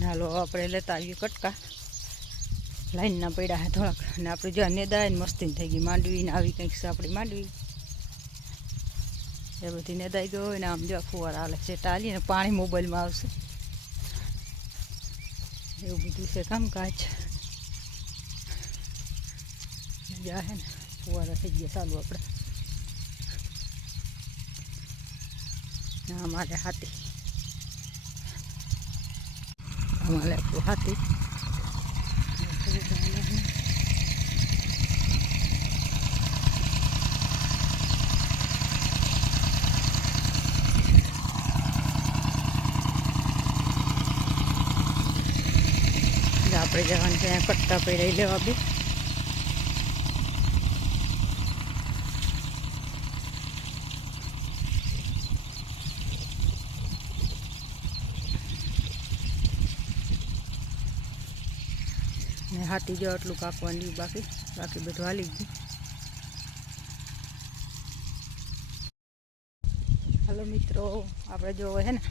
હાલો આપણે લેતા આવીએ કટકા લાઈનના પડ્યા હે થોડાક ને આપણે જ્યાં નેદાય ને મસ્તી થઈ ગઈ માંડવી ને આવી કંઈક છે આપણી માંડવી એ બધી નેદાઈ ગયો ને આમ જો ફુવારા હાલે છે ટાલી ને પાણી મોબાઈલમાં આવશે એવું બધું છે કામકાજ જ્યાં હે ને ફુવારા થઈ ગયા ચાલુ આપણે અમારે હાથી અમારે આપણું હાથી આપણે જવાનું છે કટ્ટા પહેરાઈ લેવા બી ને હાથી જો આટલું કાપવાની બાકી બધું હાલી ગયું હાલો મિત્રો આપણે જો હે ને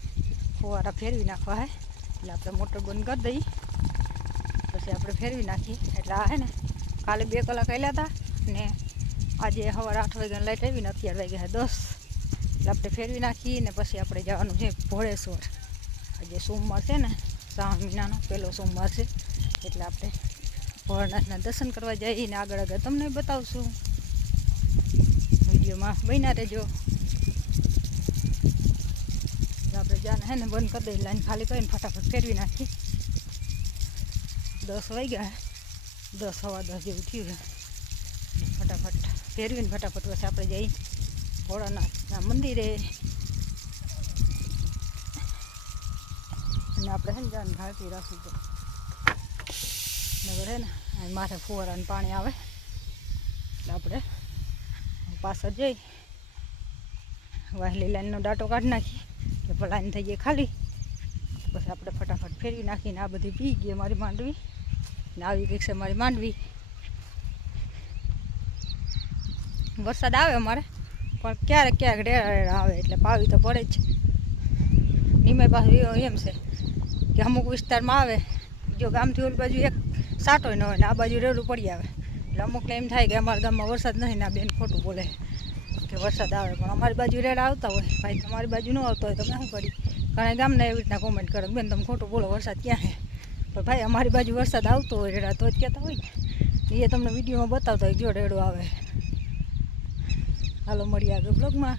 ફુવારા ફેરવી નાખવા હે એટલે આપણે મોટર બંધ કરી દઈએ પછી આપણે ફેરવી નાખીએ એટલે આ હે ને કાલે 2 કલાક આવેલા હતા ને આજે સવારે 8 વાગ્યાની લાઈટ આવી ને અત્યારે વાગ્યા 10 એટલે આપણે ફેરવી નાખીએ ને પછી આપણે જવાનું છે ભોળેશ્વર આજે સોમવાર છે ને શ્રાવણ મહિનાનો પહેલો સોમવાર છે એટલે આપણે ભોળાનાથના દર્શન કરવા જઈએ ને આગળ તમને બતાવશું વિડીયોમાં બન્યા રહેજો આપણે જાને હે ને બંધ કરી દઈએ લાઈન ખાલી કરીને ફટાફટ ફેરવી નાખી 10 વાગ્યા 10 સવા 10 જેવું થયું છે ફટાફટ ફેરવીને ફટાફટ પછી આપણે જઈએ ભોળાનાથના મંદિરે અને આપણે હે ને જાને ઘાટી રાખી દો નગર હે ને માથે ફુવારાનું પાણી આવે એટલે આપણે પાછળ જઈ વાહલી લાઈનનો ડાટો કાઢી નાખીએ એટલે લાઈન થઈ ગઈ ખાલી પછી આપણે ફટાફટ ફેરવી નાખીને આ બધી પી ગઈ મારી માંડવી ને આવી કંઈક છે મારી માંડવી વરસાદ આવે અમારે પણ ક્યારેક ડેરા આવે એટલે પાવી તો પડે જ નિમે પાછું એમ છે કે અમુક વિસ્તારમાં આવે જો ગામથી ઓલી બાજુ એક સાટોય ન હોય ને આ બાજુ રેડું પડી આવે એટલે અમુકને એમ થાય કે અમારા ગામમાં વરસાદ નથી ને આ બેન ખોટું બોલે કે વરસાદ આવે પણ અમારી બાજુ રેડા આવતા હોય ભાઈ તમારી બાજુ ન આવતો હોય તો તમે શું કરી ઘણા ગામને એવી રીતના કોમેન્ટ કરે બેન તમે ખોટું બોલો વરસાદ ક્યાં છે પણ ભાઈ અમારી બાજુ વરસાદ આવતો હોય રેડા તો જ કહેતા હોય ને એ તમને વિડીયોમાં બતાવતા હોય જો રેડો આવે હાલો મળીએ આગળ બ્લોગમાં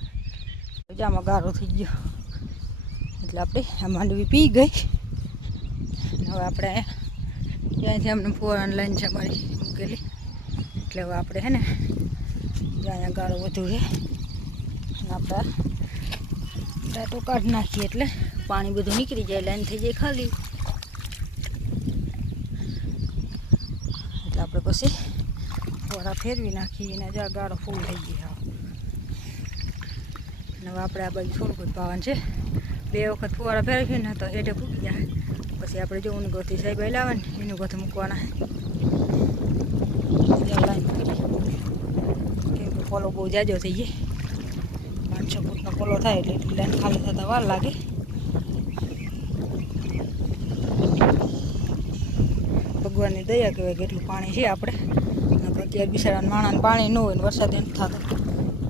જામાં ગારો થઈ ગયો એટલે આપણે આ માંડવી પી ગઈ હવે આપણે ત્યાંથી અમને ફુવારાની લાઈન છે અમારી મૂકેલી એટલે હવે આપણે હે ને અહીંયા ગાળો વધુ છે આપણે ડાટો કાઢી નાખીએ એટલે પાણી બધું નીકળી જાય લાઈન થઈ જાય ખાલી એટલે આપણે પછી ફુવારા ફેરવી નાખીએ અને જ્યાં ગાળો ફૂલ થઈ ગઈ અને હવે આપણે આ બાજુ થોડુંક જ પાવાનું છે 2 વખત ફુવારા ફેરવીએ ને તો હેઠે ફૂટી જાય પછી આપણે જો ઊનગોથી સાહેબ લાવે ને એનું ગોથી મૂકવાના લાઈન કેમ કે પોલો બહુ જાજો થઈ જાય 500 ફૂટનો પોલો થાય એટલે એટલી લાઈન ખાલી થતાં વાર લાગે ભગવાનની દયા કહેવાય કે એટલું પાણી છે આપણે અત્યારે બિચારાને માણાને પાણી ન હોય ને વરસાદ એમ થતો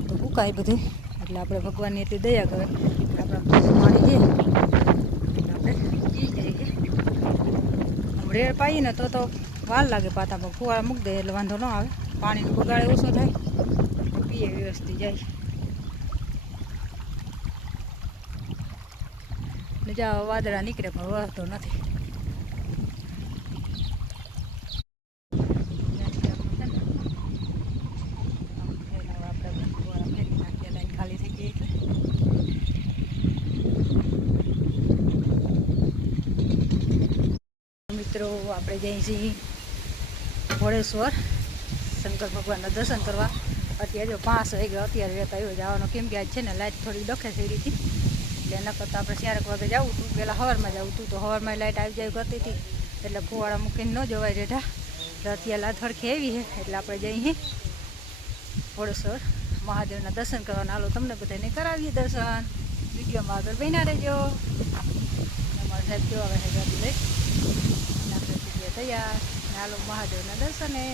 તો ફૂકાય બધું એટલે આપણે ભગવાનની એટલી દયા કરે આપણા પાણી છે રેડ પાઈએ ને તો વાર લાગે પાતા પર ફુવારા મૂકી દે એટલે વાંધો ન આવે પાણીનો બગાડે ઓછો થાય પીએ વ્યવસ્થિત જાય ને જ્યાં વાદળા નીકળે પણ વળતો નથી ખાલી થઈ ગઈ એટલે મિત્રો આપણે જઈએ છીએ ભોળેશ્વર શંકર ભગવાનના દર્શન કરવા અત્યારે જો 5 વાગ્યા અત્યારે રહેતા આવ્યો જવાનો કેમ કે આજ છે ને લાઇટ થોડી ડખે થઈ રહી હતી એટલે ન કરતાં આપણે 4 વાગે જવું હતું પહેલાં સવારમાં જવું હતું તો સવારમાં લાઇટ આવી જાય કરતી હતી એટલે ફુવારા મૂકીને ન જવાય રેઢા એટલે અત્યારે લાઇટ હરખી આવી છે એટલે આપણે જઈએ ભોળેશ્વર મહાદેવના દર્શન કરવાના હાલો તમને બધાને કરાવીએ દર્શન વિડીયોમાં આગળ બન્યા રહેજો અમારે સાહેબ કેવા આવે છે ગાડી લઈ આપણે જગ્યાએ તૈયાર હાલો મહાદેવના દર્શને.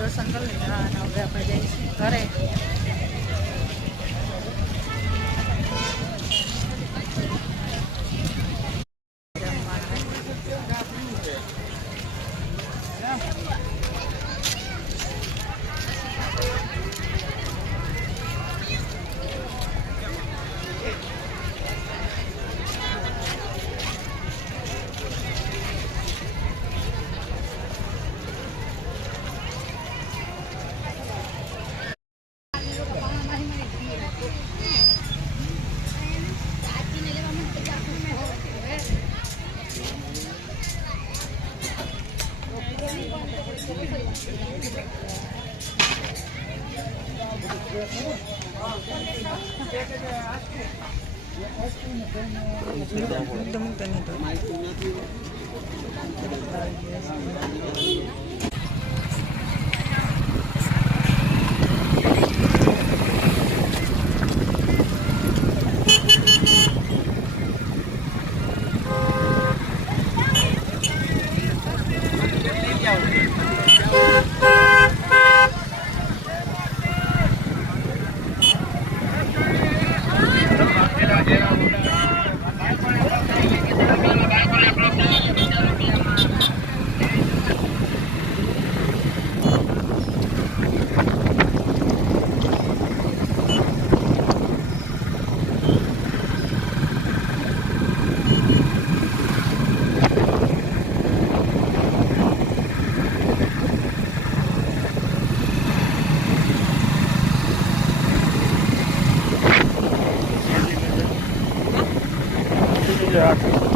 દર્શન કરી લીધા અને હવે આપણે જઈશું ઘરે. Yeah.